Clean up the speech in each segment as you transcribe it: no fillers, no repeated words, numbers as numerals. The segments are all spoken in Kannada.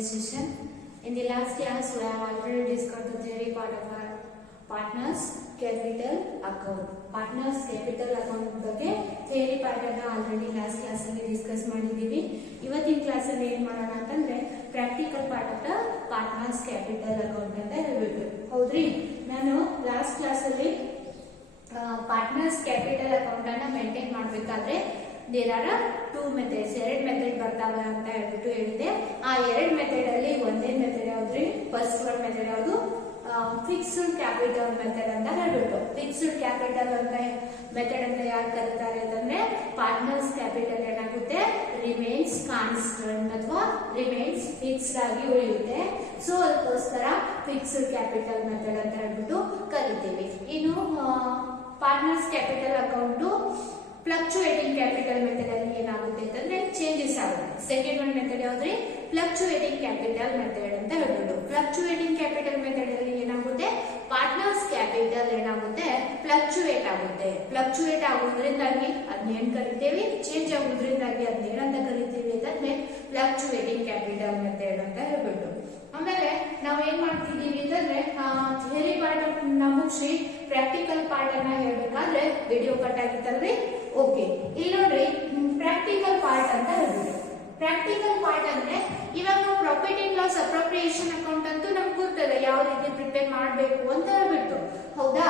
session. In the last class, we have already discussed the theory part of our partners capital account. Partners capital account ಬಗ್ಗೆ theory part ಅನ್ನು already last class ಅಲ್ಲಿ discuss ಮಾಡಿದೀವಿ. ಇವತ್ತಿನ ಕ್ಲಾಸ್ ಅಲ್ಲಿ ಏನು ಮಾಡೋಣ ಅಂತಂದ್ರೆ practical part of partners capital account ಅಂತ ಹೇಳ್ಬಿಟ್ಟು. ಹೌದ್ರಿ, ನಾನು ಲಾಸ್ಟ್ ಕ್ಲಾಸ್ ಅಲ್ಲಿ partners capital account ಅನ್ನು ಮೇಂಟೈನ್ ಮಾಡಬೇಕಾದ್ರೆ ದೇರ್ ಆರ್ ಟೂ ಮೆಥಡ್ಸ್, ಎರಡು ಮೆಥಡ್ ಬರ್ತಾವೆ ಅಂತ ಹೇಳ್ಬಿಟ್ಟು ಹೇಳಿದೆ. ಆ ಎರಡು ಮೆಥಡ್ ಅಲ್ಲಿ ಒಂದೇ ಮೆಥಡ್ ಯಾವ್ದ್ರಿ, ಫಸ್ಟ್ ಒನ್ ಮೆಥಡ್ ಯಾವುದು, ಫಿಕ್ಸ್ಡ್ ಕ್ಯಾಪಿಟಲ್ ಮೆಥಡ್ ಅಂತ ಹೇಳ್ಬಿಟ್ಟು. ಫಿಕ್ಸ್ಡ್ ಕ್ಯಾಪಿಟಲ್ ಅಂತ ಮೆಥಡ್ ಅಂತ ಯಾರು ಕರೀತಾರೆ ಅಂತಂದ್ರೆ ಪಾರ್ಟ್ನರ್ಸ್ ಕ್ಯಾಪಿಟಲ್ ಏನಾಗುತ್ತೆ, ರಿಮೇನ್ಸ್ ಕಾನ್ಸ್ಟೆಂಟ್ ಅಥವಾ ರಿಮೇನ್ಸ್ ಫಿಕ್ಸ್ಡ್ ಆಗಿ ಉಳಿಯುತ್ತೆ. ಸೊ ಅದಕ್ಕೋಸ್ಕರ ಫಿಕ್ಸ್ಡ್ ಕ್ಯಾಪಿಟಲ್ ಮೆಥಡ್ ಅಂತ ಹೇಳ್ಬಿಟ್ಟು ಕರಿತೀವಿ. ಇನ್ನು partners capital account fluctuating capital method ಅಲ್ಲಿ ಏನಾಗುತ್ತೆ ಅಂತಂದ್ರೆ ಚೇಂಜಸ್ ಆಗುತ್ತೆ. ಸೆಕೆಂಡ್ ಒನ್ ಮೆಥಡ್ ಯಾವ್ದ್ರಿ, ಫ್ಲಕ್ಚುಯೇಟಿಂಗ್ ಕ್ಯಾಪಿಟಲ್ ಮೆಥಡ್ ಅಂತ ಹೇಳ್ಬಿಟ್ಟು. ಫ್ಲಕ್ಚುಯೇಟಿಂಗ್ ಕ್ಯಾಪಿಟಲ್ ಮೆಥಡ್ ಅಲ್ಲಿ ಏನಾಗುತ್ತೆ, ಪಾರ್ಟ್ನರ್ಸ್ ಕ್ಯಾಪಿಟಲ್ ಏನಾಗುತ್ತೆ, ಫ್ಲಕ್ಚುಯೇಟ್ ಆಗುತ್ತೆ. ಫ್ಲಕ್ಚುಯೇಟ್ ಆಗೋದ್ರಿಂದಾಗಿ ಅದನ್ನೇನ್ ಕರಿತೀವಿ, ಚೇಂಜ್ ಆಗೋದ್ರಿಂದಾಗಿ ಅದನ್ನೇನಂತ ಕರಿತೀವಿ ಅಂತಂದ್ರೆ ಫ್ಲಕ್ಚುಯೇಟಿಂಗ್ ಕ್ಯಾಪಿಟಲ್ ಮೆಥಡ್ ಅಂತ ಹೇಳ್ಬಿಟ್ಟು. ಆಮೇಲೆ ನಾವ್ ಏನ್ ಮಾಡ್ತಿದೀವಿ ಅಂತಂದ್ರೆ ಥಿಯರಿ ಪಾರ್ಟ್ ಮುಗಿಸಿ ಪ್ರಾಕ್ಟಿಕಲ್ ಪಾರ್ಟ್ ಅನ್ನ ಹೇಳ್ಬೇಕಾದ್ರೆ ವಿಡಿಯೋ ಕಟ್ ಆಗಿತ್ತಲ್ರಿ. ಓಕೆ, ಇಲ್ಲಿ ನೋಡ್ರಿ ಪ್ರಾಕ್ಟಿಕಲ್ ಪಾರ್ಟ್ ಅಂತ ಹೇಳ್ಬಿಟ್ಟು. ಪ್ರಾಕ್ಟಿಕಲ್ ಪಾರ್ಟ್ ಅಂದ್ರೆ ಇವಾಗ ನಾವು profit and loss appropriation account ಅಂತೂ ನಮ್ಗೆ ಗೊತ್ತದೆ ಯಾವ ರೀತಿ ಪ್ರಿಪೇರ್ ಮಾಡಬೇಕು ಅಂತ ಹೇಳ್ಬಿಟ್ಟು. ಹೌದಾ,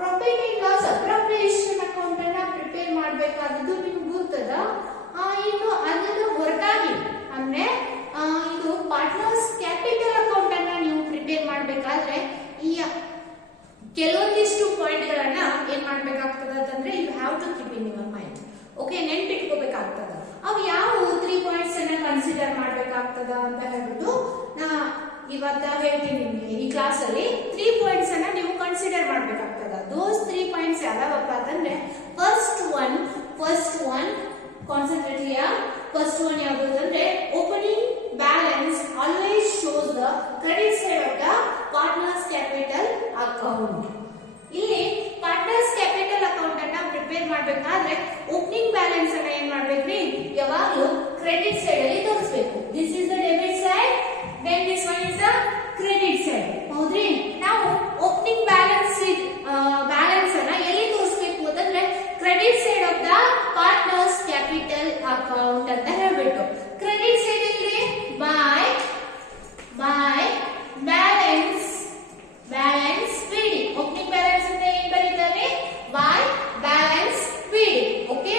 profit and loss appropriation account ಅನ್ನ ಪ್ರಿಪೇರ್ ಮಾಡಬೇಕಾದದ್ದು ನಿಮ್ಗೆ ಗೊತ್ತದ. ಇನ್ನು ಅದನ್ನು ಹೊರತಾಗಿ ಅಂದ್ರೆ ಇದು ಪಾರ್ಟ್ನರ್ಸ್ ಕ್ಯಾಪಿಟಲ್ ಅಕೌಂಟ್ ಅನ್ನ ನೀವು ಪ್ರಿಪೇರ್ ಮಾಡಬೇಕಾದ್ರೆ ಈ ಕೆಲವೊಂದಿಷ್ಟು ಪಾಯಿಂಟ್ ಗಳನ್ನ ಏನ್ ಮಾಡ್ಬೇಕಾಗ್ತದ ಅಂತಂದ್ರೆ you have to keep in your mind. Okay, ನೆನ್ಪಿಟ್ಕೋಬೇಕಾಗ್ತದ. ಅವು ಯಾವ 3 ಪಾಯಿಂಟ್ಸ್ ಅನ್ನ ಕನ್ಸಿಡರ್ ಮಾಡ್ಬೇಕಾಗ್ತದ ಅಂತ ಹೇಳ್ಬಿಟ್ಟು ನಾ ಇವತ್ತ ಹೇಳ್ತೀನಿ ನಿಮ್ಗೆ. ಈ ಕ್ಲಾಸ್ ಅಲ್ಲಿ 3 ಪಾಯಿಂಟ್ಸ್ ಅನ್ನ ನೀವು ಕನ್ಸಿಡರ್ ಮಾಡ್ಬೇಕಾಗ್ತದ. ದೋಸ್ 3 ಪಾಯಿಂಟ್ಸ್ ಯಾವ್ಯಾವಪ್ಪ ಅಂತಂದ್ರೆ first one concentrate here. First one ಯಾವುದು ಅಂತಂದ್ರೆ opening balance always shows the credit side of the partners capital account. ಇಲ್ಲಿ ಪಾರ್ಟ್ನರ್ಸ್ ಕ್ಯಾಪಿಟಲ್ ಅಕೌಂಟ್ ಅನ್ನ ಪ್ರಿಪೇರ್ ಮಾಡಬೇಕಾದ್ರೆ ಓಪನಿಂಗ್ ಬ್ಯಾಲೆನ್ಸ್ ಅನ್ನ ಏನ್ ಮಾಡ್ಬೇಕ್ರಿ, ಯಾವಾಗಲೂ ಕ್ರೆಡಿಟ್ ಸೈಡ್ ಅಲ್ಲಿ ತೋರಿಸಬೇಕು. This is the debit side, then this one is the credit side. ಹೌದ್ರಿ, ನಾವು ಓಪನಿಂಗ್ ಬ್ಯಾಲೆನ್ಸ್ ಅನ್ನ ಎಲ್ಲಿ ತೋರಿಸಬೇಕು ಅಂತಂದ್ರೆ credit side of the partners capital account ಅಂತ ಹೇಳ್ಬಿಟ್ಟು. ಕ್ರೆಡಿಟ್ ಸೈಡ್ ಅಲ್ಲಿ ಬೈ ಬ್ಯಾಲೆನ್ಸ್ ಬಿಡಿ. ಓಪನಿಂಗ್ ಬ್ಯಾಲೆನ್ಸ್ ಅಂತ ಏನ್ ಬರೀತಾರೆ, ಬೈ ಬ್ಯಾಲೆನ್ಸ್ ಬಿಡಿ. ಓಕೆ,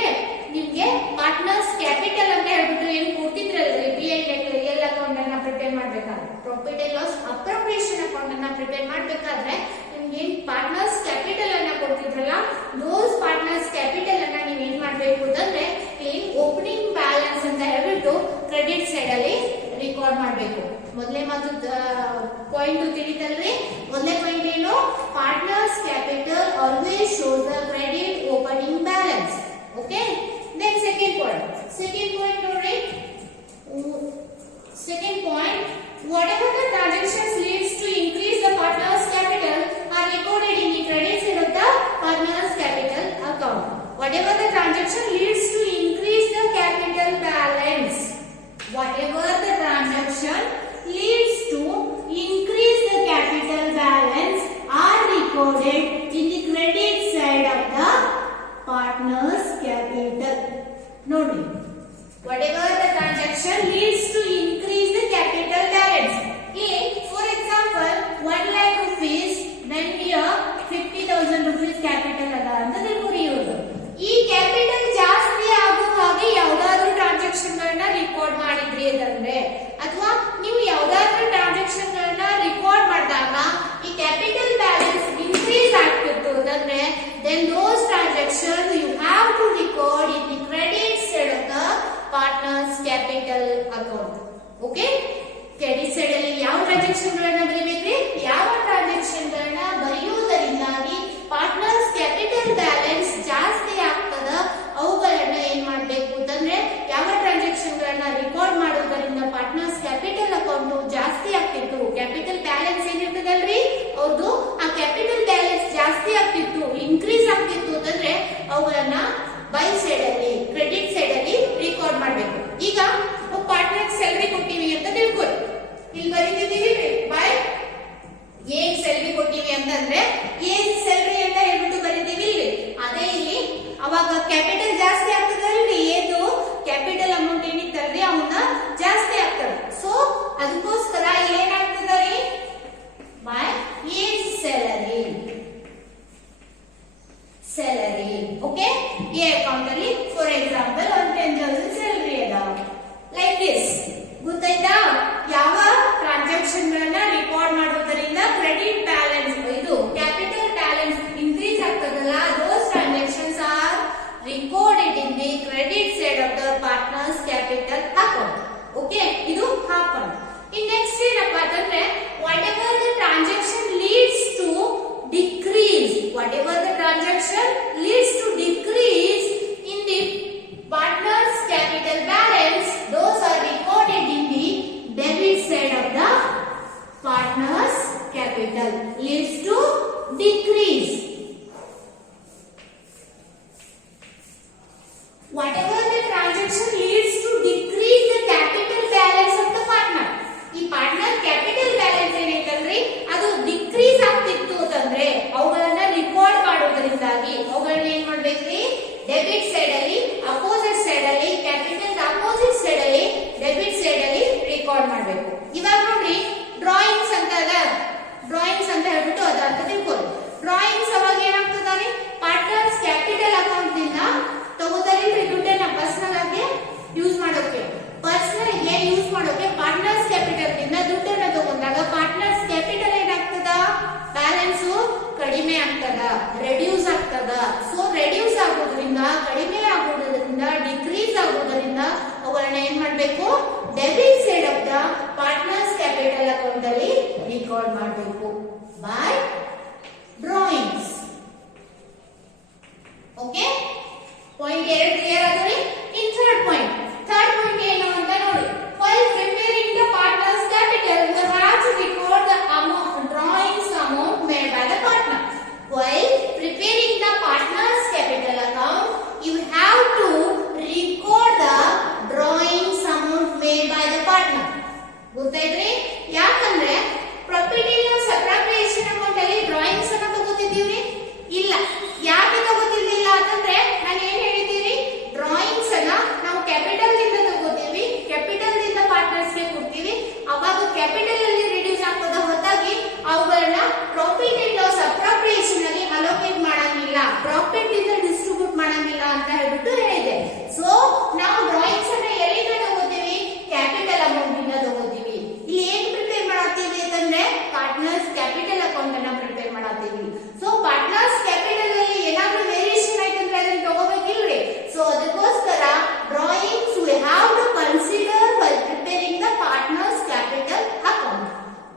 ನಿಮ್ಗೆ ಪಾರ್ಟ್ನರ್ಸ್ ಕ್ಯಾಪಿಟಲ್ ಅಂತ ಹೇಳ್ಬಿಟ್ಟು ಏನ್ ಕೊಡ್ತಿದ್ರಲ್ರಿ, P&L ಅಕೌಂಟ್ ಅನ್ನ ಪ್ರಿಪೇರ್ ಮಾಡ್ಬೇಕಾದ್ರೆ, profit and loss appropriation account ಅನ್ನ ಪ್ರಿಪೇರ್ ಮಾಡ್ಬೇಕಾದ್ರೆ ನಿಮ್ಗೆ ಏನ್ ಪಾರ್ಟ್ನರ್ಸ್ ಕ್ಯಾಪಿಟಲ್ ಅನ್ನ ಕೊಡ್ತಿದ್ರಲ್ಲ, ದೋಸ್ ಪಾರ್ಟ್ನರ್ಸ್ ಕ್ಯಾಪಿಟಲ್ ಅನ್ನ ನೀವ್ ಏನ್ ಮಾಡ್ಬೇಕು ಅಂತಂದ್ರೆ ಇಲ್ಲಿ ಓಪನಿಂಗ್ ಬ್ಯಾಲೆನ್ಸ್ ಅಂತ ಹೇಳ್ಬಿಟ್ಟು ಕ್ರೆಡಿಟ್ ಸೈಡ್ ಅಲ್ಲಿ ರೆಕಾರ್ಡ್ ಮಾಡ್ಬೇಕು. ಮೊದಲೇ ಮಾತು ಪಾಯಿಂಟ್ ತಿಳಿತಲ್ರಿ. ಮೊದಲನೇ ಪಾಯಿಂಟ್ ಏನು, partners capital always shows the credit opening balance. Okay, then second point ನೋಡ್ರಿ. Second point, whatever the transactions leads to increase the partners capital are recorded in the credit side of the partners capital account. Whatever the transaction leads to increase the capital balance, whatever the transaction leads to increase the capital balance are recorded in the credit side of the partners capital. Noti, whatever the transaction leads to increase the capital balance. For example, 1 lakh rupees, then here 50,000 rupees capital ಅದ ಅಂತ ತಿಳ್ಕೊರಿಯೋದು. ಈ ಕ್ಯಾಪಿಟಲ್ ಜಾಸ್ತಿ ಆಗೋ ಹಾಗೆ ಯಾವ್ದಾದ್ರು ಟ್ರಾನ್ಸಾಕ್ಷನ್ ಗಳನ್ನ ರೆಕಾರ್ಡ್ ಮಾಡಿದ್ರಿ ಅಂತಂದ್ರೆ, ಅಥವಾ ನೀವು ಯಾವ್ದಾದ್ರು ಟ್ರಾನ್ಸಾಕ್ಷನ್ ಗಳನ್ನ ರೆಕಾರ್ಡ್ ಮಾಡಿದಾಗ ಈ ಕ್ಯಾಪಿಟಲ್ ಬ್ಯಾಲೆನ್ಸ್ ಇನ್ಕ್ರೀಸ್ ಆಗ್ತಿತ್ತು ಅಂತಂದ್ರೆ then those transaction you have to record in the credit side of the partners capital account. Okay, credit side ಅಲ್ಲಿ ಯಾವ ಟ್ರಾನ್ಸಾಕ್ಷನ್ ಗಳನ್ನ ಬರೀಬೇಕ್ರಿ, ಯಾವ ಟ್ರಾನ್ಸಾಕ್ಷನ್ ಗಳನ್ನ ಬರೆಯುವುದರಿಂದಾಗಿ ಪಾರ್ಟ್ನರ್ಸ್ ಕ್ಯಾಪಿಟಲ್ ಬ್ಯಾಲೆನ್ಸ್ ಜಾಸ್ತಿ ಆಗ್ತದ ಅವುಗಳನ್ನ ಏನ್ ಮಾಡ್ಬೇಕು ಅಂತಂದ್ರೆ, ಯಾವ ಟ್ರಾನ್ಸಾಕ್ಷನ್ ಗಳನ್ನ ರೆಕಾರ್ಡ್ ಮಾಡುವುದರಿಂದ ಪಾರ್ಟ್ನರ್ಸ್ ಕ್ಯಾಪಿಟಲ್ ಅಕೌಂಟ್ ಜಾಸ್ತಿ ಆಗ್ತಿತ್ತು, ಕ್ಯಾಪಿಟಲ್ ಬ್ಯಾಲೆನ್ಸ್ ಏನಿರ್ತದಲ್ರಿ ಅವ್ರದ್ದು ಆ ಕ್ಯಾಪಿಟಲ್ ಬ್ಯಾಲೆನ್ಸ್ ಜಾಸ್ತಿ ಆಗ್ತಿತ್ತು, ಇನ್ಕ್ರೀಸ್ ಆಗ್ತಿತ್ತು ಅಂತಂದ್ರೆ ಅವುಗಳನ್ನ ಬೈ ಸೈಡ್ ಅಲ್ಲಿ ಕ್ರೆಡಿಟ್ ಸೈಡ್ ಅಲ್ಲಿ ರೆಕಾರ್ಡ್ ಮಾಡ್ಬೇಕು. ಈಗ ಪಾರ್ಟ್ನರ್ ಸ್ಯಾಲರಿ ಕೊಟ್ಟಿವಿ ಅಂತ ತಿಳ್ಕೊಳ್ಳಿ. ಇಲ್ಲಿ ಬರೀತಿದೀವಿ ಬೈ ಏನ್ ಸ್ಯಾಲರಿ ಕೊಟ್ಟಿವಿ ಅಂತಂದ್ರೆ ಏನ್ ಸ್ಯಾಲರಿ ಅಂತ ಹೇಳ್ಬಿಟ್ಟು ಬರೀತೀವಿ ಇಲ್ಲಿ. ಅದೇ ಇಲ್ಲಿ ಅವಾಗ ಕ್ಯಾಪಿಟಲ್ ಜಾಸ್ತಿ ಆಗ್ತದಲ್ರಿ, ಏನು ಕ್ಯಾಪಿಟಲ್ ಅಮೌಂಟ್ ಏನಿತ್ತಲ್ರಿ ಅವನ್ನ ಜಾಸ್ತಿ ಆಗ್ತದೆ. ಸೊ ಅದಕ್ಕೋಸ್ಕರ ಏನಾಗ್ತದ್ರಿ ಬೈ ಏನ್ ಸ್ಯಾಲರಿ ಓಕೆ. ಈ ಅಕೌಂಟ್ ಅಲ್ಲಿ ಫಾರ್ ಎಕ್ಸಾಂಪಲ್ 10,000 ಸ್ಯಾಲರಿ ಅದ ಲೈಕ್ ದಿಸ್. ಗೊತ್ತಾಯ್ತಾ? ಯಾವ ಟ್ರಾನ್ಸಾಕ್ಷನ್ ಗಳನ್ನ ರೆಕಾರ್ಡ್ ಮಾಡೋದ್ರಿಂದ ಕ್ರೆಡಿಟ್ ಬ್ಯಾಲೆನ್ಸ್ ಇದು ಕ್ಯಾಪಿಟಲ್ ಬ್ಯಾಲೆನ್ಸ್ ಇನ್ಕ್ರೀಸ್ ಆಗ್ತದಲ್ಲ, those transactions are recorded in the credit side of the partner's capital account. Okay, ಇದು ಹಾಕೊಂಡು in next ಏನಪ್ಪ ಅಂತಂದ್ರೆ whatever the transaction leads to decrease, whatever the transaction leads to decrease in the partner's capital balance, those are recorded in the debit side of the partner's capital. Leads to decrease. Whatever the transaction leads to decrease the capital balance of the partner. ಈ ಪಾರ್ಟ್ನರ್ ಕ್ಯಾಪಿಟಲ್ ಬ್ಯಾಲೆನ್ಸ್ ಏನೈತಲ್ರಿ ಅದು ಡಿಕ್ರೀಸ್ ಆಗ್ತಿತ್ತು ಅಂತಂದ್ರೆ ಅವುಗಳನ್ನ ರೆಕಾರ್ಡ್ ಮಾಡೋದ್ರಿಂದಾಗಿ ಅವುಗಳನ್ನ ಏನ್ ಮಾಡ್ಬೇಕ್ರಿ ಡೆಬಿಟ್ ಸೈಡ್ ಅಲ್ಲಿ ಅಪೋಸಿಟ್ ಸೈಡ್ ಅಲ್ಲಿ ಕ್ಯಾಪಿಟಲ್ ಅಪೋಸಿಟ್ ಸೈಡ್ ಅಲ್ಲಿ ಡೆಬಿಟ್ ಸೈಡ್ ಅಲ್ಲಿ ರೆಕಾರ್ಡ್ ಮಾಡಬೇಕು. ಇವಾಗ ನೋಡ್ರಿ ಡ್ರಾಯಿಂಗ್ಸ್ ಅಂತ ಅದ, ಡ್ರಾಯಿಂಗ್ಸ್ ಅಂತ ಹೇಳ್ಬಿಟ್ಟು ಅದ ಅಂತ ತಿಳ್ಕೊಳ್ಳಿ. ಡ್ರಾಯಿಂಗ್ಸ್ ಅವಾಗ ಏನಾಗ್ತದೆ ಪಾರ್ಟ್ನರ್ಸ್ ಕ್ಯಾಪಿಟಲ್ ಅಕೌಂಟ್ ನಿಂದ ತಗೋತಾರಿಲ್ರಿ ದುಡ್ಡನ್ನ ಪರ್ಸನಲ್ ಆಗಿ ಯೂಸ್ ಮಾಡೋಕೆ, ಪರ್ಸನಲ್ ಗೆ ಯೂಸ್ ಮಾಡೋಕೆ ಪಾರ್ಟ್ನರ್ಸ್ ಕ್ಯಾಪಿಟಲ್ ನಿಂದ ದುಡ್ಡನ್ನ ತಗೊಂಡಾಗ ಪಾರ್ಟ್ನರ್ಸ್ ಕ್ಯಾಪಿಟಲ್ ಏನಾಗ್ತದ ಬ್ಯಾಲೆನ್ಸ್ ಕಡಿಮೆ ಆಗ್ತದ, ರೆಡ್ಯೂಸ್ ಆಗ್ತದ. ಸೊ ರೆಡ್ಯೂಸ್ ಆಗೋದ್ರಿಂದ ಕಡಿಮೆ ಆಗೋದ್ರಿಂದ ಡಿಕ್ರೀಸ್ ಆಗೋದ್ರಿಂದ ಅವುಗಳನ್ನ ಏನ್ ಮಾಡ್ಬೇಕು debit side of the partners capital account ಅಲ್ಲಿ ರೆಕಾರ್ಡ್ ಮಾಡಬೇಕು by drawings. Okay, point 2 clear ಆದ್ರಿ. ಇನ್ ಥರ್ಡ್ ಪಾಯಿಂಟ್ ಏನು ಅಂತ ನೋಡಿ. while preparing the partner's capital you have to record the amount drawings amount made by the partner. While preparing the partner's capital account you have to record the drawings amount made by the partner. ಗೊತ್ತಾಯ್ತ್ರಿ? ಯಾಕಂದ್ರೆ ಪ್ರಾಫಿಟ್ ಅಂಡ್ ಸಪ್ರಾಪ್ರಿಯೇಷನ್ ಅಕೌಂಟ್ ಅಲ್ಲಿ ಡ್ರಾಯಿಂಗ್ಸ್ ಅನ್ನ ತಗೋತಿದೀವಿ ಇಲ್ಲ. ಯಾಕೆ ತಗೋತಿರ್ಲಿಲ್ಲ ಅಂತಂದ್ರೆ ನಾನು ಏನ್ ಹೇಳಿದೀನಿ, ಡ್ರಾಯಿಂಗ್ಸ್ ಅನ್ನ ನಾವು ಕ್ಯಾಪಿಟಲ್ ದಿಂದ ತಗೋತೀವಿ, ಕ್ಯಾಪಿಟಲ್ ದಿಂದ ಪಾರ್ಟ್ನರ್ಸ್ ಗೆ ಕೊಡ್ತೀವಿ. ಅವಾಗ ಕ್ಯಾಪಿಟಲ್ ಅಲ್ಲಿ ರಿಡ್ಯೂಸ್ ಆಗ್ತದ ಹೊರತಾಗಿ ಅವುಗಳನ್ನ ಪ್ರಾಫಿಟ್ ಅಂಡ್ ಲಾಸ್ ಅಪ್ರಾಪ್ರಿಯೇಷನ್ ಅಲ್ಲಿ ಅಲೋಕೇಟ್ ಮಾಡಂಗಿಲ್ಲ, ಪ್ರಾಫಿಟ್ ದಿಂದ ಡಿಸ್ಟ್ರಿಬ್ಯೂಟ್ ಮಾಡಂಗಿಲ್ಲ ಅಂತ ಹೇಳ್ಬಿಟ್ಟು ಹೇಳಿದೆ. ಸೊ ನಾವು ಡ್ರಾಯಿಂಗ್ಸ್ ಅನ್ನ ಎಲ್ಲಿಂದ ತಗೋತೀವಿ, ಕ್ಯಾಪಿಟಲ್ ಅಮೌಂಟ್ ಇಂದ ತಗೋತೀವಿ. ಇಲ್ಲಿ ಏನ್ ಪ್ರಿಪೇರ್ ಮಾಡತ್ತೀವಿ ಅಂತಂದ್ರೆ ಪಾರ್ಟ್ನರ್ಸ್ ಕ್ಯಾಪಿಟಲ್ ಅಕೌಂಟ್ ಅನ್ನ ಪ್ರಿಪೇರ್ ಮಾಡತ್ತೀವಿ. ಸೊ ಪಾರ್ಟ್ನರ್ಸ್ ಕ್ಯಾಪಿಟಲ್ ಅಲ್ಲಿ ಏನಾದ್ರೂ ವೇರಿಯೇಷನ್ ಆಯ್ತಂದ್ರೆ ಅದನ್ನ ತಗೋಬೇಕಿಲ್ರಿ. ಸೊ ಅದಕ್ಕೋಸ್ಕರ drawings we have to consider while preparing the partners capital account.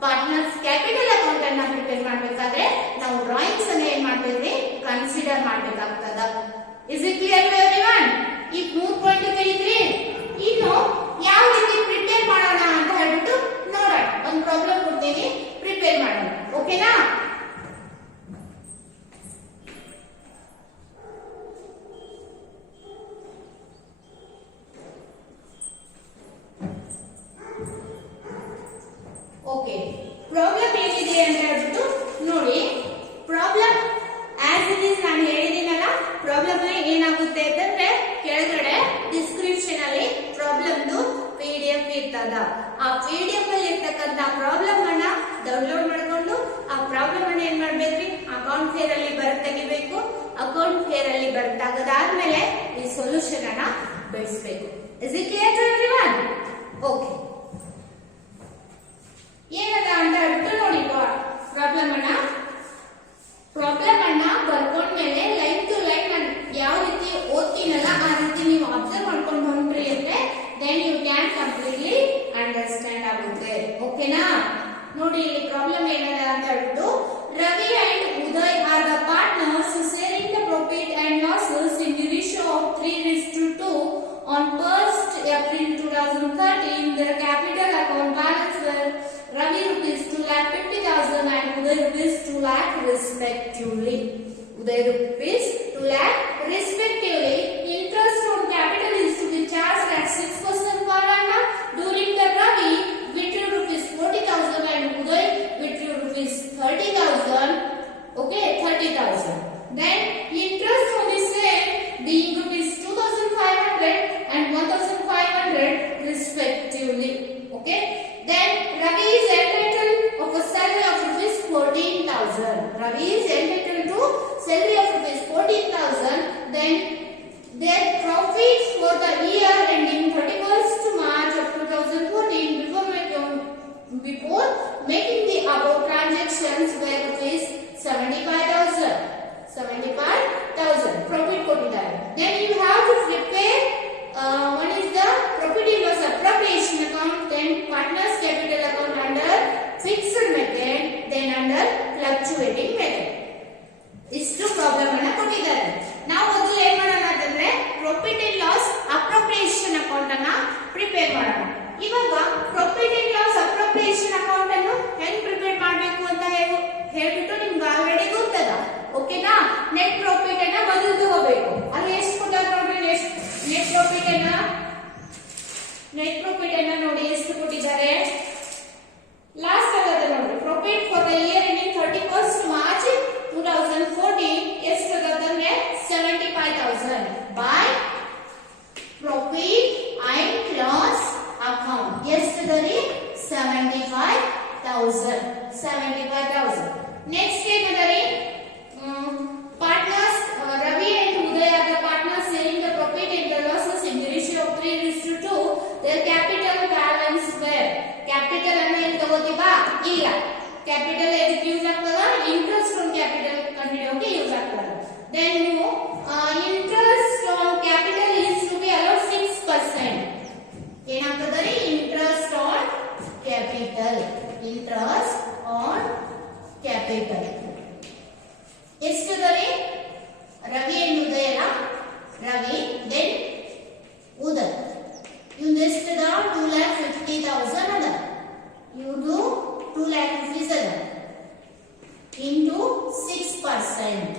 Partners capital account ಅನ್ನ ಪ್ರಿಪೇರ್ ಮಾಡ್ಬೇಕಾದ್ರೆ ನಾವು ಡ್ರಾಯಿಂಗ್ಸ್ ಅನ್ನ ಏನ್ ಮಾಡ್ಬೇಕ್ರಿ ಕನ್ಸಿಡರ್ ಮಾಡ್ಬೇಕಾಗ್ತದ. Is it clear to everyone? ಈ 3 ಪಾಯಿಂಟ್ ತಿಳಿದ್ರಿ. ಇನ್ನು ಯಾವ ರೀತಿ ಪ್ರಿಪೇರ್ ಮಾಡೋಣ ಅಂತ ಹೇಳ್ಬಿಟ್ಟು ನೋಡೋಣ. ಒಂದು ಪ್ರಾಬ್ಲಮ್ ಕೊಡ್ತೀನಿ, ಪ್ರಿಪೇರ್ ಮಾಡೋಣ. ಓಕೆನಾ? ಓಕೆ, ಪ್ರಾಬ್ಲಮ್ ಏನಿದೆ ಅಂತ ಹೇಳ್ಬಿಟ್ಟು ನೋಡಿ. ಪ್ರಾಬ್ಲಮ್ ಆಸ್ ಇಟ್ ಈಸ್ ನಾನು ಹೇಳಿದೀನಲ್ಲ, ಪ್ರಾಬ್ಲಮ್ ಏನಾಗುತ್ತೆ ಅಂತಂದ್ರೆ ಕೆಳಗಡೆ ಡಿಸ್ಕ್ರಿಪ್ಷನ್ ಅಲ್ಲಿ ಪ್ರಾಬ್ಲಮ್ದು PDF ಇರ್ತದ. ಆ PDF ಅಲ್ಲಿ ಇರ್ತಕ್ಕಂತ ಪ್ರಾಬ್ಲಮ್ ಅನ್ನ ಡೌನ್ಲೋಡ್ ಮಾಡ್ಕೊಂಡು ಆ ಪ್ರಾಬ್ಲಮ್ ಅನ್ನ ಏನ್ ಮಾಡ್ಬೇಕ್ರಿ ಅಕೌಂಟ್ ಫೇರ್ ಅಲ್ಲಿ ತೆಗಿಬೇಕು. ಅಕೌಂಟ್ ಫೇರ್ ಅಲ್ಲಿ ತೆಗೆದಾದ್ಮೇಲೆ ಈ ಸೊಲ್ಯೂಷನ್ ಅನ್ನ ಬಿಡಿಸಬೇಕು. Is it clear to everyone? Okay, ಏನದ ಅಂತ ಹೇಳ್ಬಿಟ್ಟು ನೋಡಿ. ಪ್ರಾಬ್ಲಮ್ ಅನ್ನ ಬರ್ಕೊಂಡ್ಮೇಲೆ ಲೈನ್ ಟು ಲೈನ್ ನಾನು ಯಾವ ರೀತಿ ಓದ್ತೀನಲ್ಲ ಆ ರೀತಿ ನೀವು ಅಬ್ಸರ್ವ್ ಮಾಡ್ಕೊಂಡು ಹೊಂಟ್ರಿ ಅಂದ್ರೆ then you can completely understand ಆಗುತ್ತೆ. ಓಕೆನಾ? ನೋಡಿ ಇಲ್ಲಿ ಪ್ರಾಬ್ಲಮ್ ಏನದ ಅಂತ ಹೇಳ್ಬಿಟ್ಟು Ravi and Uday are the partners sharing the profit and losses in the ratio of 3:2 on 1st April 2013. Their capital account balance were Ravi rupees 2,50,000 and Uday rupees 2 lakh respectively. Uday rupees 2 lakh respectively. Interest on capital is to be charged at 6% per annum. During the Ravi withdrew rupees 40 salary of rupees 14,000, then their profit for the year ending 31st March of 2014 before making the above transactions were rupees 75,000. 75,000 profit ಕೊಟ್ಟಿದ್ದಾರೆ. Then you have to prepare one is the profit and loss appropriation account, then partners capital account under fixed method, then under fluctuating method. ಇಷ್ಟು ಪ್ರಾಬ್ಲಮ್ ಅನ್ನ ಕೊಟ್ಟಿದ್ದಾರೆ. ನಾವು ಮೊದಲು ಏನು ಮಾಡೋಣ ಅಂತಂದ್ರೆ profit and loss appropriation account ಅನ್ನ ಪ್ರಿಪೇರ್ ಮಾಡೋಣ. ಇವಾಗ profit and loss appropriation account ಅನ್ನು ಹೆಂಗ್ ಪ್ರಿಪೇರ್ ಮಾಡಬೇಕು ಅಂತ ಹೇಳ್ಬಿಟ್ಟು ನಿಮ್ಗೆ ಆಲ್ರೆಡಿ ಗೊತ್ತದ. ಓಕೆನಾ? ನೆಟ್ ಪ್ರಾಫಿಟ್ ಅನ್ನ ಮೊದಲು ತಗೋಬೇಕು. ಅಲ್ಲಿ ಎಷ್ಟು ಕೊಟ್ಟಾರ ನೋಡ್ರಿ, ನೆಟ್ ಪ್ರಾಫಿಟ್ ಅನ್ನ ನೋಡಿ ಎಷ್ಟು ಕೊಟ್ಟಿದ್ದಾರೆ. ಲಾಸ್ಟ್ ಆಗತ್ತೆ ನೋಡ್ರಿ, profit for the year ending 31st March 2014 ಎಷ್ಟು ಆಗತ್ತಂದ್ರೆ 75,000 by profit and loss account. ಎಷ್ಟು ಅದರಿ? 75,000. Next ಏನದರಿ? partners Ravi and Uday are the partners sharing the profit and the losses in the ratio of 3:2. Their capital balance were capital ಅನ್ನು ಏನು ತಗೋತೀವಾ? ಇಲ್ಲ. capital ಎದಕ್ಕೆ ಯೂಸ್ ಆಗ್ತದ? ಇಂಟ್ರೆಸ್ಟ್ ಆನ್ ಕ್ಯಾಪಿಟಲ್ ಕಂಡುಹಿಡಿಯೋಕೆ ಯೂಸ್ ಆಗ್ತದ. then interest on capital is to be allowed 6%. ಏನಾಗ್ತದರಿ? interest on capital. ಎಷ್ಟು ಅದರಿ? ರವಿ and ಉದಯ ಅಲ್ಲ, ರವಿ then ಉದಯ್. ಇವ್ದು ಎಷ್ಟದ? 2,50,000 ಅದ. ಇವ್ದು 2 lakh rupees ಅದ into 6%.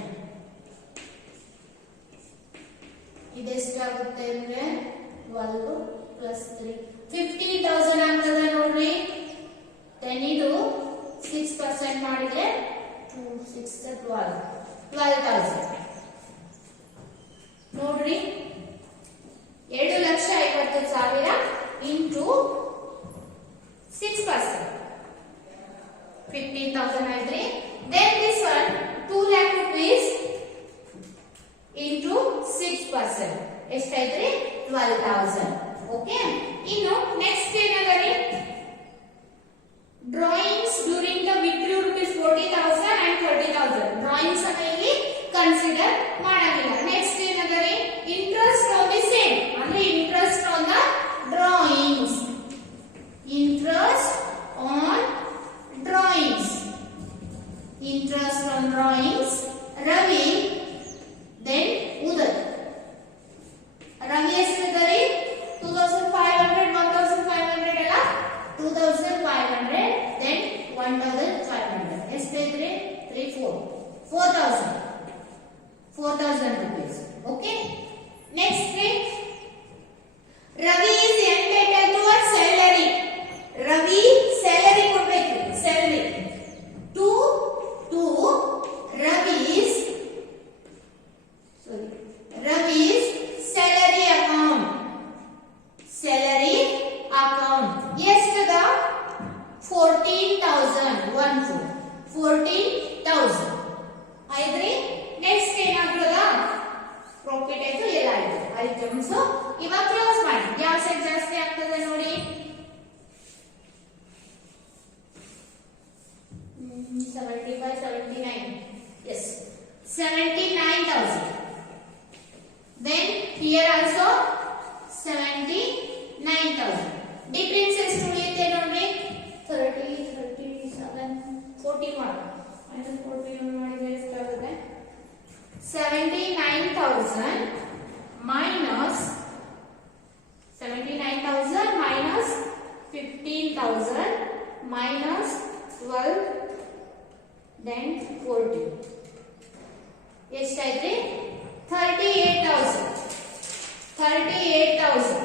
ಇದೆಷ್ಟಾಗುತ್ತೆ ಅಂದ್ರೆ 12 plus 3 15,000 ಆಗ್ತದ ನೋಡ್ರಿ. then ಇದು 6% ಮಾಡಿದ್ರೆ 2 6 12,000 ನೋಡ್ರಿ. 2,50,000 into 6%, 15,000 ಆಯ್ತ್ರಿ. then this one 2 lakh rupees into 6% ಎಷ್ಟಾಯ್ತ್ರಿ? 12,000. Okay. ಇನ್ನು next ಏನದರಿ? drawings during the withdrew rupees 40,000 and 30,000. drawings ಅನ್ನ ಇಲ್ಲಿ ಕನ್ಸಿಡರ್ ಮಾಡಂಗಿಲ್ಲ. Next ಏನದರಿ? interest on the same ಅಂದ್ರೆ interest on the drawings. interest on drawings. Ravi then Uday. Ravi ಎಷ್ಟಿದರಿ? 2,500 1,500 ಅಲ್ಲ, 2,500 then 1,500 ಎಷ್ಟಿದ್ರಿ? 4,000 rupees. okay. next Ravi is entitled to a salary. Ravi salary ಕೊಡ್ಬೇಕು. salary to Ravi's salary account. ಎಷ್ಟದ? 14,000 ಆಯ್ತ್ರಿ. ನೆಕ್ಸ್ಟ್ ಏನಾಗ್ತದ? ಪ್ರಾಫಿಟ್ ಆಯ್ತು, ಎಲ್ಲ ಆಯ್ತು ಐಟಮ್ಸ್. ಇವಾಗ ಕ್ಲೋಸ್ ಮಾಡಿ. ಯಾವ ಸೈಡ್ ಜಾಸ್ತಿ ಆಗ್ತದೆ ನೋಡಿ? 75 79. yes, 79,000. then here also 79,000. difference ಎಷ್ಟು ಉಳಿಯುತ್ತೆ ನೋಡ್ರಿ? 30 37 40 ಮಾಡಿ -41 ಮಾಡಿದ್ರೆ ಎಷ್ಟಾಗುತ್ತೆ? 79,000 minus 15,000 minus 12 then 40 ಎಷ್ಟಾಯ್ತು? 38,000.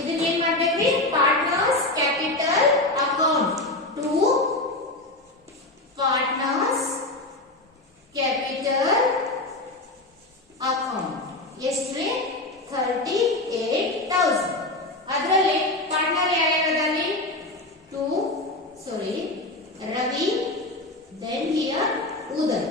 ಇದನ್ನ ಏನ್ ಮಾಡ್ಬೇಕ್ರಿ? Partners capital account to partners capital account. ಎಷ್ಟ್ರಿ? 38,000. ಅದರಲ್ಲಿ ಪಾರ್ಟ್ನರ್ ಯಾರ್ಯಾರದಲ್ಲಿ? Ravi then here Uday.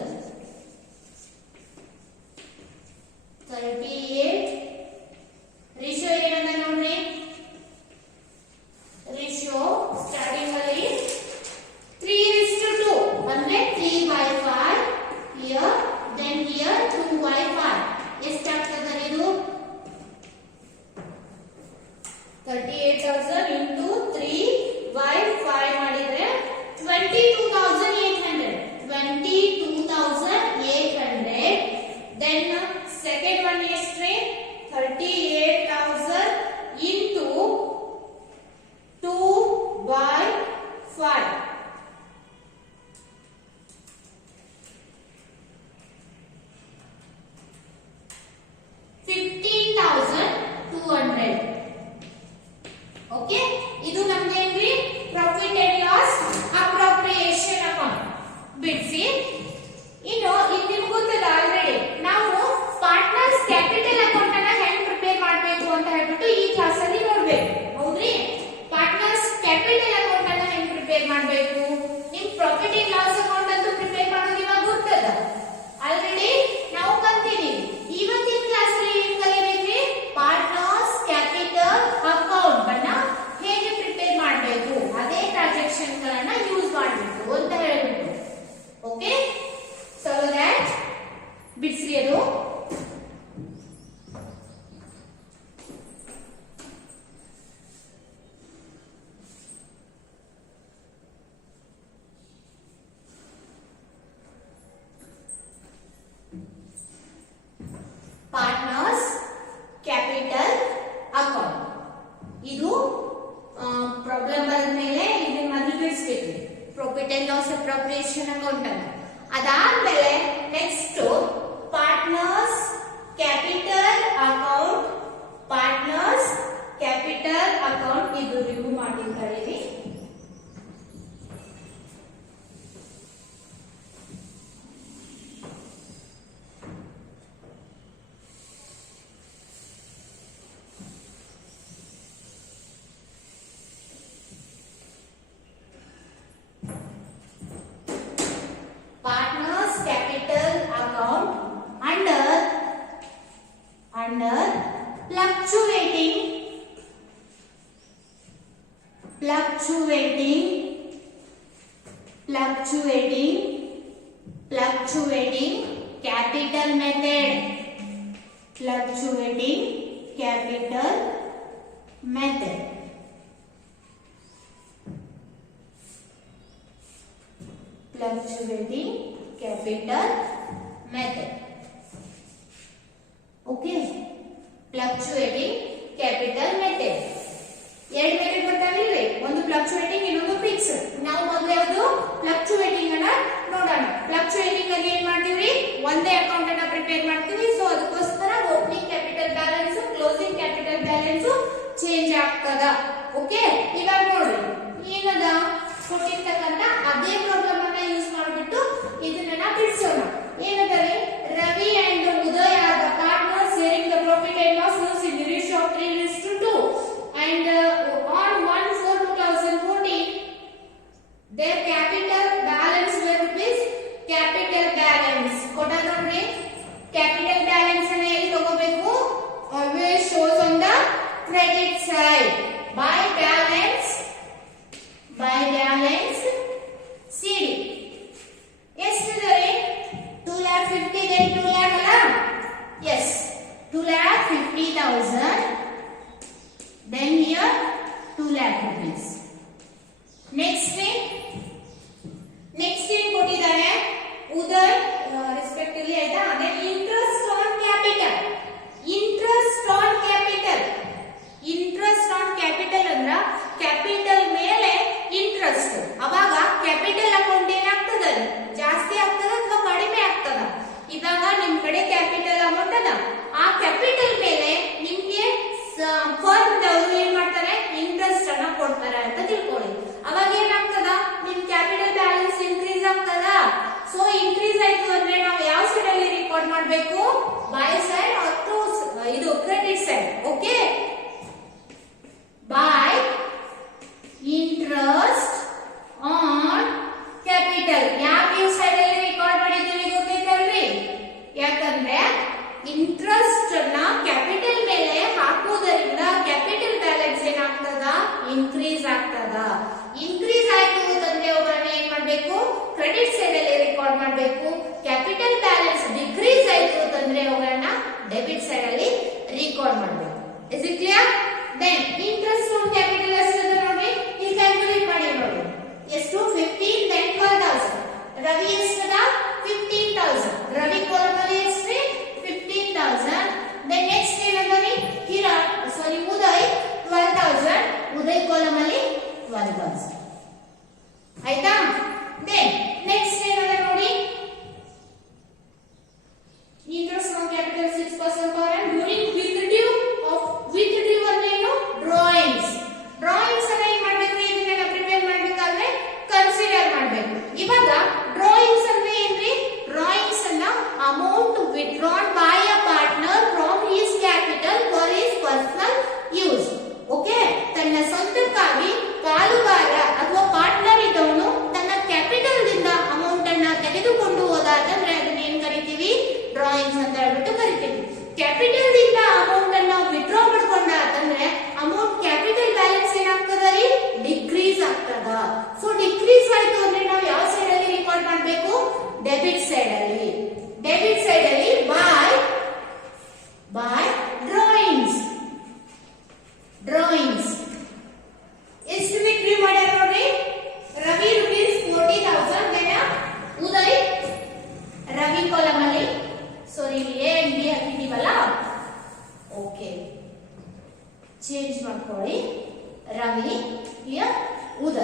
fluctuating capital method, fluctuating capital method. Fluctuating capital method. Okay, fluctuating capital method. ಎರಡು ಮೆಥಡ್ ಬರ್ತಾವಿಲ್ರಿ, ಒಂದು ಫ್ಲಕ್ಚುಯೇಟಿಂಗ್ ಇನ್ನೊಂದು ಫಿಕ್ಸ್. ನಾವು ಮೊದಲು ಯಾವುದು ಫ್ಲಕ್ಚುಯೇಟಿಂಗ್ ಅನ್ನ ನೋಡೋಣ. ಫ್ಲಕ್ಚುಯೇಟಿಂಗ್ ಅಲ್ಲಿ ಏನ್ ಮಾಡ್ತೀವಿ, ಒಂದೇ ಅಕೌಂಟ್ ಅನ್ನ ಪ್ರಿಪೇರ್ ಮಾಡ್ತೀವಿ. ಸೊ ಅದಕ್ಕೋಸ್ಕರ opening capital balance closing capital balance change ಆಗ್ತದ. ಓಕೆ, ಇವಾಗ ನೋಡ್ರಿ ಏನದ ಕೊಟ್ಟಿರ್ತಕ್ಕಂತ ಅದೇ ಪ್ರಾಬ್ಲಮ್ ಅನ್ನ ಯೂಸ್ ಮಾಡ್ಬಿಟ್ಟು ಇದನ್ನ ಬಿಡಿಸೋಣ. ಏನಂದ್ರೆ Ravi and Uday are the partners sharing the profit and losses in the ratio of 3:2. And on 1/4/2014 their capital balance were rupees capital balance ಕೊಟ್ಟ ನೋಡ್ರಿ. capital balance ಅನ್ನ ಎಲ್ಲಿ ತಗೋಬೇಕು, always shows on the credit side by balance CD. ಎಷ್ಟಿದೆ 2,50,000 then 2 lakh ಅಲ್ಲ. yes, 2,50,000. Then here 2 lakh rupees. Next thing ಕೊಟ್ಟಿದ್ದಾರೆ ಉದಯ್ ರೆಸ್ಪೆಕ್ಟಿವ್ಲಿ ಆಯ್ತಾ. then interest on capital ಅಂದ್ರ ಕ್ಯಾಪಿಟಲ್ ಮೇಲೆ ಇಂಟ್ರೆಸ್ಟ್. ಅವಾಗ ಕ್ಯಾಪಿಟಲ್ ಅಕೌಂಟ್ ಏನಾಗ್ತದ, ಜಾಸ್ತಿ ಆಗ್ತದ ಅಥವಾ ಕಡಿಮೆ ಆಗ್ತದ. ಇವಾಗ ನಿಮ್ ಕಡೆ ಕ್ಯಾಪಿಟಲ್ ಅಮೌಂಟ್ ಅದ, ಆ ಕ್ಯಾಪಿಟಲ್ ಮೇಲೆ ನಿಮ್ಗೆ ಫರ್ಮ್ ದವರು ಏನ್ ಮಾಡ್ತಾರೆ, ಇಂಟ್ರೆಸ್ಟ್ ಅನ್ನ ಕೊಡ್ತಾರೆ ಅಂತ ತಿಳ್ಕೊಳ್ಳಿ. ಅವಾಗ ಏನಾಗ್ತದ, ನಿಮ್ ಕ್ಯಾಪಿಟಲ್ ಬ್ಯಾಲೆನ್ಸ್ ಇನ್ಕ್ರೀಸ್ ಆಗ್ತದ. ಸೊ ಇನ್ಕ್ರೀಸ್ ಆಯ್ತು ಅಂದ್ರೆ ನಾವು ಯಾವ ಸೈಡ್ ಅಲ್ಲಿ ರೆಕಾರ್ಡ್ ಮಾಡಬೇಕು, ಬೈ ಸೈಡ್ ಅಥವಾ ಇದು credit side. Okay, by interest on capital. ಯಾಕೆ ಈ ಸೈಡ್ ಅಲ್ಲಿ ರೆಕಾರ್ಡ್ ಮಾಡಿದ್ದೀವಿ ಗೊತ್ತೈತಲ್ರಿ, ಯಾಕಂದ್ರೆ ಇಂಟ್ರೆಸ್ಟ್ ಅನ್ನ ಕ್ಯಾಪಿಟಲ್ ಮೇಲೆ ಹಾಕುವುದರಿಂದ ಕ್ಯಾಪಿಟಲ್ ಬ್ಯಾಲೆನ್ಸ್ ಏನಾಗ್ತದ, ಇನ್ಕ್ರೀಸ್ ಆಗ್ತದ. ಇನ್ಕ್ರೀಸ್ ಆಯ್ತು ಅಂತಂದ್ರೆ ಅವುಗಳನ್ನ ಏನ್ ಮಾಡ್ಬೇಕು, ಕ್ರೆಡಿಟ್ ಸೈಡ್ ಅಲ್ಲಿ ರೆಕಾರ್ಡ್ ಮಾಡಬೇಕು. ಕ್ಯಾಪಿಟಲ್ ಬ್ಯಾಲೆನ್ಸ್ ಡಿಕ್ರೀಸ್ ಆಯ್ತು ಅಂತಂದ್ರೆ ಅವುಗಳನ್ನ ಡೆಬಿಟ್ ಸೈಡ್ ಅಲ್ಲಿ ರೆಕಾರ್ಡ್ ಮಾಡಬೇಕು. Is it clear? Then interest on capital ಎಷ್ಟಿದೆ ನೋಡಿ, ಇಲ್ಲಿ ಕ್ಯಾಲ್ಕುಲೇಟ್ ಮಾಡಿ ನೋಡಿ. ಎಷ್ಟು 15 then 12,000. ರವಿ ಎಷ್ಟದ 15,000. ರವಿ ಕಾಲಮ್ ಅಲ್ಲಿ ಎಷ್ಟು 15,000. then next ಏನಂದ್ರೆ ಉದಯ್ 12,000. ಉದಯ್ ಕಾಲಮ್ ಅಲ್ಲಿ 12,000 ಆಯ್ತಾ. then next ಏನಂದ್ರೆ ನೋಡಿ, interest on capital 6% per annum during withdrew ಅಂದ್ರೇನು, drawings ಅನ್ನ ಏನ್ ಮಾಡ್ಬೇಕು, ಇದನ್ನ ಪ್ರಿಪೇರ್ ಮಾಡ್ಬೇಕಾದ್ರೆ ಕನ್ಸಿಡರ್ ಮಾಡ್ಬೇಕು. ಇವಾಗ ಡ್ರಾಯಿಂಗ್ಸ್ ಅಂದ್ರೆ ಏನ್ರಿ, ಡ್ರಾಯಿಂಗ್ಸ್ ಅನ್ನ amount withdrawn by a partner from his capital for his personal use. Okay, ತನ್ನ ಸ್ವಂತಕ್ಕಾಗಿ ಪಾಲುಗಾರ ಅಥವಾ ಪಾರ್ಟ್ನರ್ ಇದ್ದವನು ತನ್ನ ಕ್ಯಾಪಿಟಲ್ ದಿಂದ ಅಮೌಂಟ್ ಅನ್ನ ತೆಗೆದುಕೊಂಡು ಹೋದಾದ್ರೆ ಅದನ್ನ ಏನ್ ಕರಿತೀವಿ, ಡ್ರಾಯಿಂಗ್ಸ್ ಅಂತ ಹೇಳ್ಬಿಟ್ಟು ಕರಿತೀವಿ. ಕ್ಯಾಪಿಟಲ್ ದಿಂದ ಅಮೌಂಟ್ ಅನ್ನ ವಿಡ್ರಾ ಮಾಡ್ಕೊಂಡಾದ್ರೆ ಅಮೌಂಟ್ ಕ್ಯಾಪಿಟಲ್ ಬ್ಯಾಲೆನ್ಸ್ ಏನಾಗ್ತದ ರೀ, ಡಿಕ್ರೀಸ್ ಆಗ್ತದ. ಸೊ ಡಿಕ್ರೀಸ್ ಆಯ್ತು ಅಂದ್ರೆ ನಾವು ಯಾವ ಸೈಡ್ ಅಲ್ಲಿ ರೆಕಾರ್ಡ್ ಮಾಡಬೇಕು, ಡೆಬಿಟ್ ಸೈಡ್ ಅಲ್ಲಿ. ಡೆಬಿಟ್ ಸೈಡ್ ಅಲ್ಲಿ ಬೈ ಡ್ರಾಯಿಂಗ್ಸ್ ಎಷ್ಟು ವಿಕ್ರಿ ಮಾಡ್ಯಾರ ನೋಡ್ರಿ. ರವಿ rupees 40,000. ಉದಯ್ ರವಿ ಕಾಲಮ್ ಅಲ್ಲಿ ಸಾರಿ ಎ ಅಂಡ್ ಬಿ ಹಾಕಿದೀವಲ್ಲ, ಓಕೆ ಚೇಂಜ್ ಮಾಡ್ಕೊಳ್ಳಿ. ರವಿ ಉದಯ್